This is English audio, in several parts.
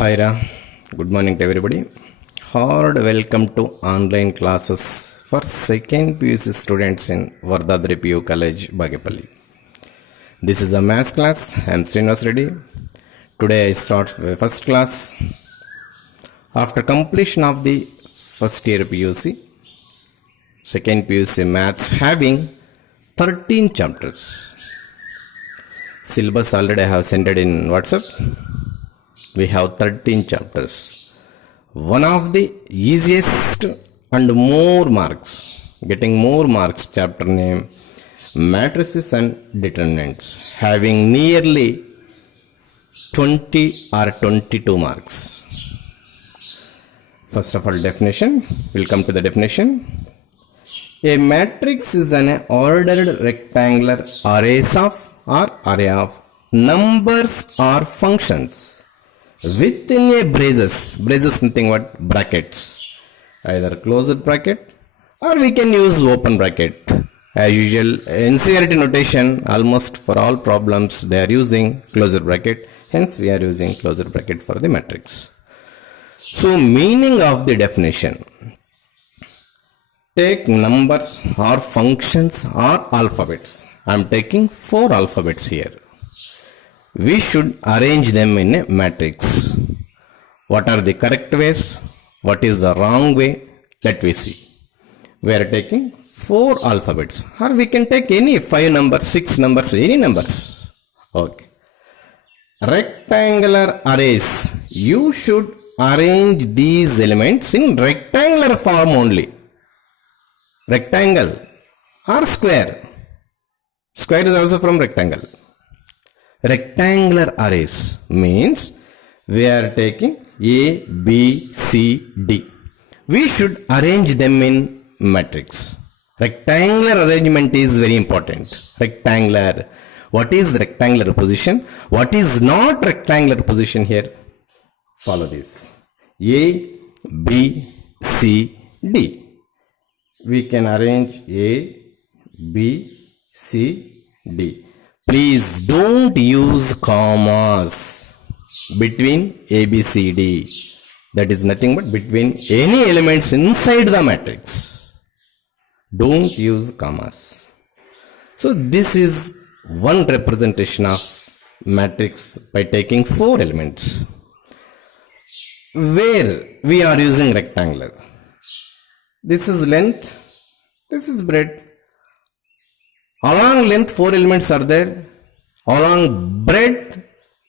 Hi Ra, good morning to everybody. Hard welcome to online classes for second PUC students in Vardadri PU College, Bagepalli. This is a maths class. I am Srinivas Reddy. Today I start first class. After completion of the first year PUC, second PUC maths having 13 chapters. Syllabus already I have sent it in WhatsApp. We have 13 chapters. One of the easiest and more marks, getting more marks chapter name, matrices and determinants, having nearly 20 or 22 marks. First of all, definition. We'll come to the definition. A matrix is an ordered rectangular array of numbers or functions within a braces nothing but brackets, either closed bracket or we can use open bracket. As usual, NCERT notation, almost for all problems they are using closed bracket, hence we are using closed bracket for the matrix. So meaning of the definition: take numbers or functions or alphabets. I am taking 4 alphabets here. We should arrange them in a matrix. What are the correct ways? What is the wrong way? Let me see. We are taking 4 alphabets, or we can take any 5 numbers, 6 numbers, any numbers. Okay. Rectangular arrays. You should arrange these elements in rectangular form only. Rectangle or square. Square is also from rectangle. Rectangular arrays means we are taking A, B, C, D. We should arrange them in matrix. Rectangular arrangement is very important. Rectangular. What is rectangular position? What is not rectangular position here? Follow this. A, B, C, D. We can arrange A, B, C, D. Please don't use commas between A, B, C, D. That is nothing but between any elements inside the matrix. Don't use commas. So this is one representation of matrix by taking 4 elements. Where we are using rectangular. This is length. This is breadth. Along length 4 elements are there. Along breadth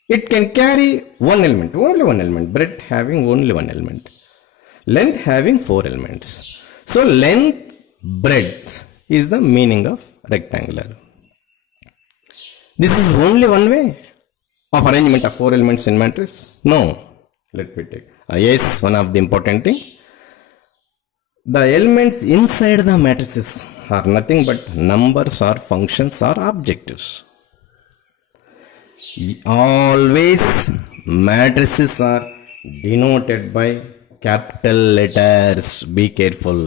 it can carry 1 element, only 1 element. Breadth having only 1 element. Length having 4 elements. So length, breadth is the meaning of rectangular. This is only one way of arrangement of 4 elements in matrix? No. Let me take. Yes, one of the important thing. The elements inside the matrices are nothing but numbers or functions or objectives. Always matrices are denoted by capital letters. Be careful.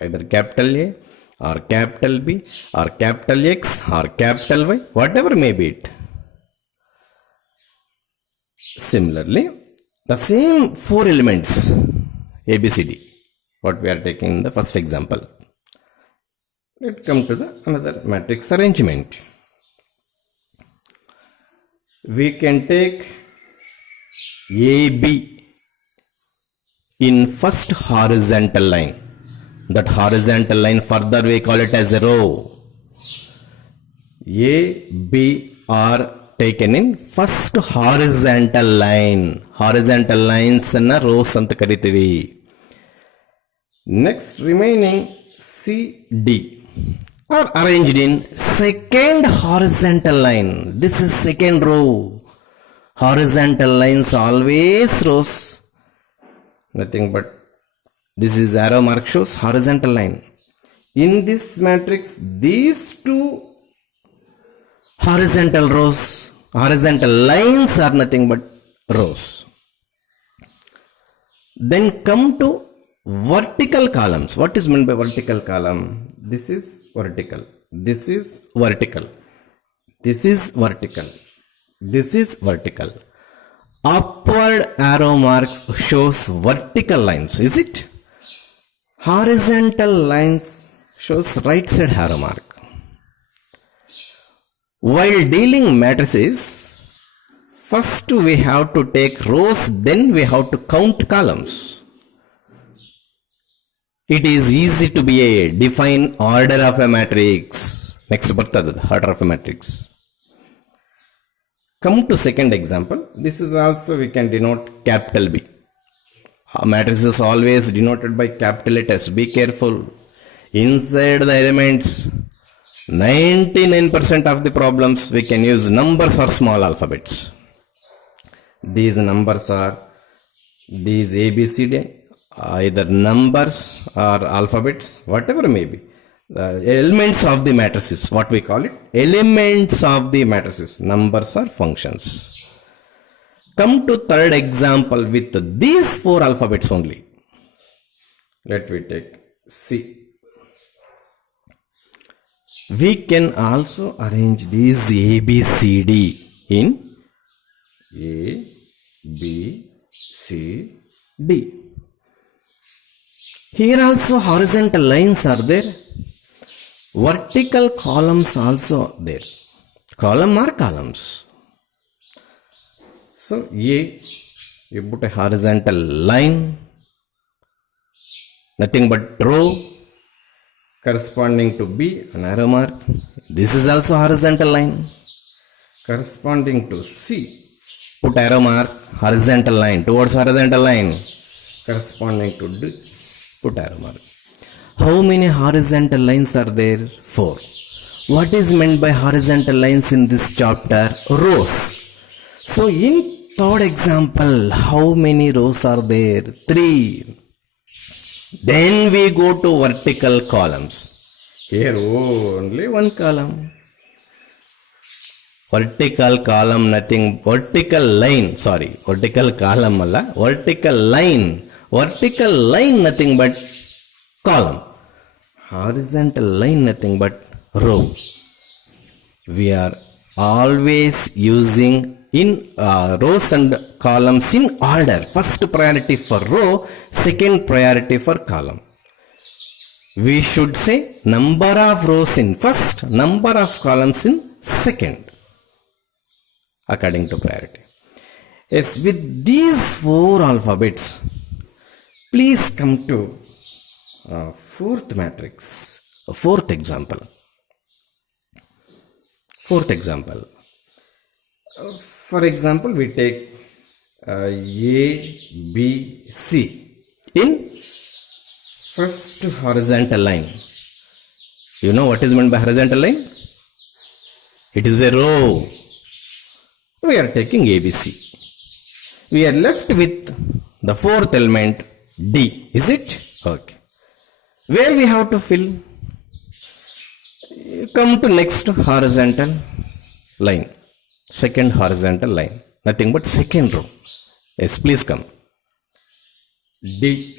Either capital A or capital B or capital X or capital Y, whatever may be it. Similarly, the same 4 elements A, B, C, D, what we are taking in the first example. Let's come to the another matrix arrangement. We can take AB in first horizontal line. That horizontal line further we call it as a row. A, B are taken in first horizontal line. Horizontal lines na rows anta karitivi. Next remaining C, D are arranged in second horizontal line. This is second row. Horizontal lines always rows. Nothing but this is arrow mark shows horizontal line. In this matrix, these 2 horizontal rows, horizontal lines are nothing but rows. Then come to vertical columns. What is meant by vertical column? This is vertical. This is vertical. This is vertical. This is vertical. Up upward arrow marks shows vertical lines, is it? Horizontal lines shows right side arrow mark. While dealing matrices, first we have to take rows, then we have to count columns. It is easy to be a define order of a matrix. Next order of a matrix. Come to second example. This is also we can denote capital B. A matrix is always denoted by capital letters. Be careful. Inside the elements, 99% of the problems we can use numbers or small alphabets. These numbers are these A, B, C, D, either numbers or alphabets, whatever may be. The elements of the matrices, what we call it, elements of the matrices, numbers or functions. Come to third example with these four alphabets only. Let me take C. We can also arrange these A, B, C, D in A, B, C, D. Here also horizontal lines are there. Vertical columns also there. Column or columns. So A, you put a horizontal line, nothing but row, corresponding to B, an arrow mark. This is also horizontal line. Corresponding to C, put arrow mark, horizontal line, towards horizontal line. Corresponding to D, put arrow mark. How many horizontal lines are there? 4. What is meant by horizontal lines in this chapter? Rows. So in third example, how many rows are there? 3. Then we go to vertical columns. Here only one column. Vertical column, nothing. Vertical line, sorry. Vertical column, vertical line. Vertical line, nothing but column. Horizontal line, nothing but row. We are always using in rows and columns in order. First priority for row, second priority for column. We should say number of rows in first, number of columns in second, according to priority. Yes, with these 4 alphabets, please come to fourth matrix, fourth example. Fourth example. For example, we take A, B, C in first horizontal line. You know what is meant by horizontal line? It is a row. We are taking A, B, C. We are left with the fourth element D. Is it? Okay. Where we have to fill? Come to next horizontal line. Second horizontal line. Nothing but second row. Yes, please come. D.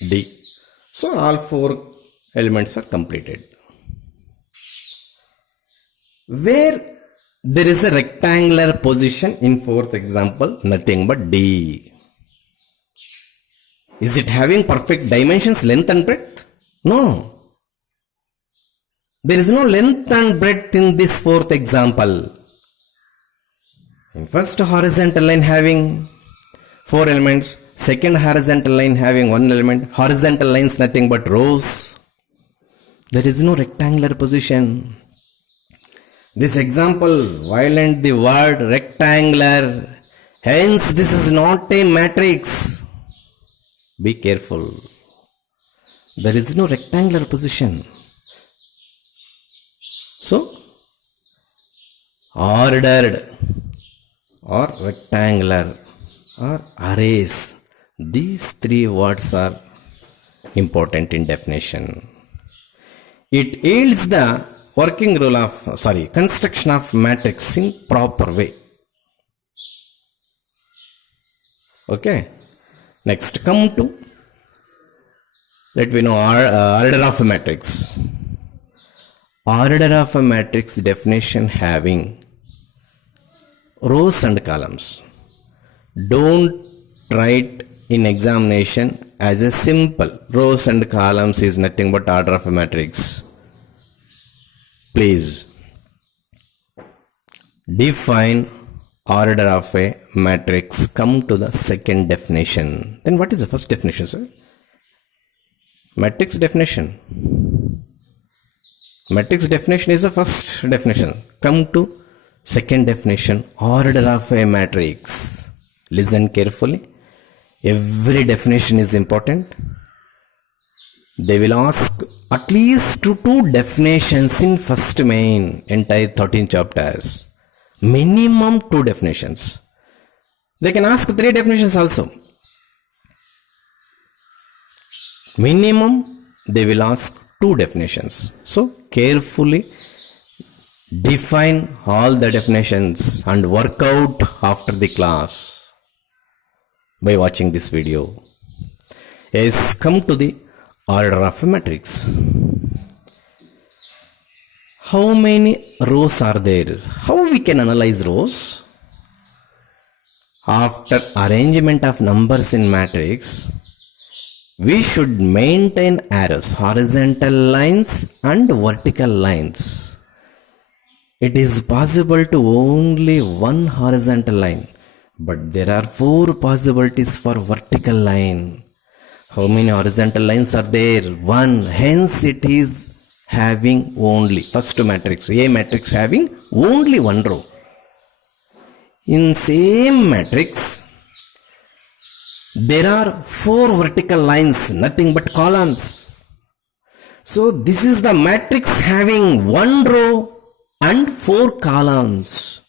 D. So all 4 elements are completed. Where there is a rectangular position in fourth example, nothing but D. Is it having perfect dimensions, length and breadth? No. There is no length and breadth in this fourth example. In first horizontal line having 4 elements, second horizontal line having 1 element, horizontal lines nothing but rows. There is no rectangular position. This example violate the word rectangular. Hence, this is not a matrix. Be careful. There is no rectangular position. So, ordered or rectangular or arrays. These 3 words are important in definition. It yields the working rule of, construction of matrix in proper way. Okay. Next, come to, let me know order of a matrix. Order of a matrix definition having rows and columns. Don't write in examination as a simple rows and columns is nothing but order of a matrix. Please define order of a matrix. Come to the second definition. Then what is the first definition, sir? Matrix definition. Matrix definition is the first definition. Come to second definition, order of a matrix. Listen carefully. Every definition is important. They will ask at least two definitions in first main entire 13 chapters. Minimum 2 definitions. They can ask 3 definitions also. Minimum they will ask 2 definitions. So carefully define all the definitions and work out after the class by watching this video. Yes, come to the order of a matrix. How many rows are there? How we can analyze rows? After arrangement of numbers in matrix, we should maintain arrows, horizontal lines and vertical lines. It is possible to only one horizontal line, but there are 4 possibilities for vertical line. How many horizontal lines are there? 1. Hence it is having only, first matrix, A matrix having only 1 row. In same matrix, there are 4 vertical lines, nothing but columns. So this is the matrix having 1 row and 4 columns.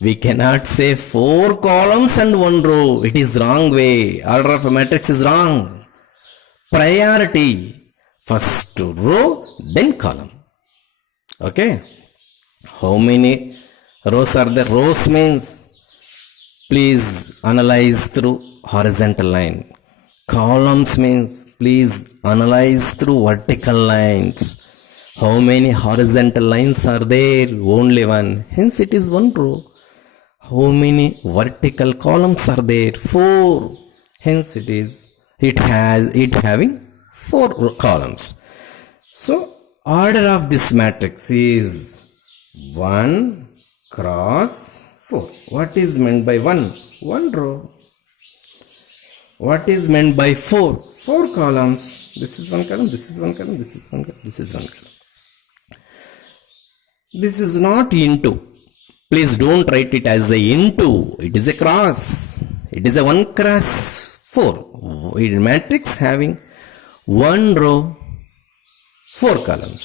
We cannot say 4 columns and 1 row. It is wrong way. Order of a matrix is wrong. Priority. First row, then column. Okay. How many rows are there? Rows means please analyze through horizontal line. Columns means please analyze through vertical lines. How many horizontal lines are there? Only 1. Hence it is 1 row. How many vertical columns are there? 4. Hence it having 4 columns. So order of this matrix is 1 cross 4. What is meant by 1? 1 row. What is meant by 4? 4 columns. This is 1 column, this is 1 column, this is 1 column, this is 1 column. This is not into. Please don't write it as a into. It is a cross. It is a 1 cross 4. In matrix having 1 row, 4 columns.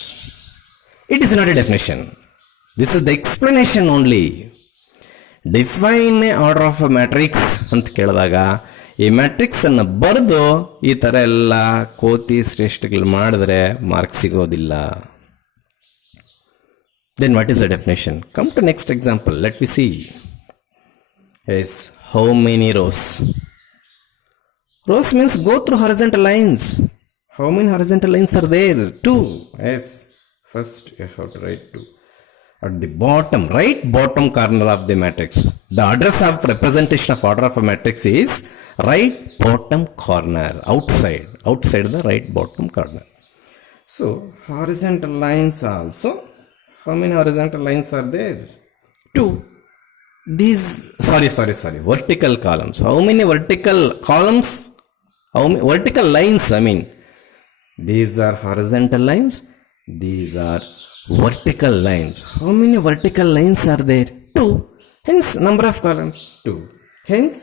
It is not a definition. This is the explanation only. Define a order of a matrix ಅಂತ ಕೇಳಿದಾಗ ಈ matrix ಅನ್ನು ಬರೆದು ಈ ತರ ಎಲ್ಲ ಕೋತಿ ಶ್ರೇಷ್ಠಗಳು ಮಾಡಿದ್ರೆ ಮಾರ್ಕ್ ಸಿಗೋದಿಲ್ಲ. Then what is the definition? Come to next example. Let me see. Yes, how many rows? Rows means go through horizontal lines. How many horizontal lines are there? 2. Yes. First you have to write 2. At the bottom, right bottom corner of the matrix. The address of representation of order of a matrix is right bottom corner. Outside the right bottom corner. So horizontal lines also. How many horizontal lines are there? 2. These, sorry. Vertical columns. How many vertical columns? How many vertical lines? I mean, these are horizontal lines. These are vertical lines. How many vertical lines are there? 2. Hence, number of columns 2. Hence,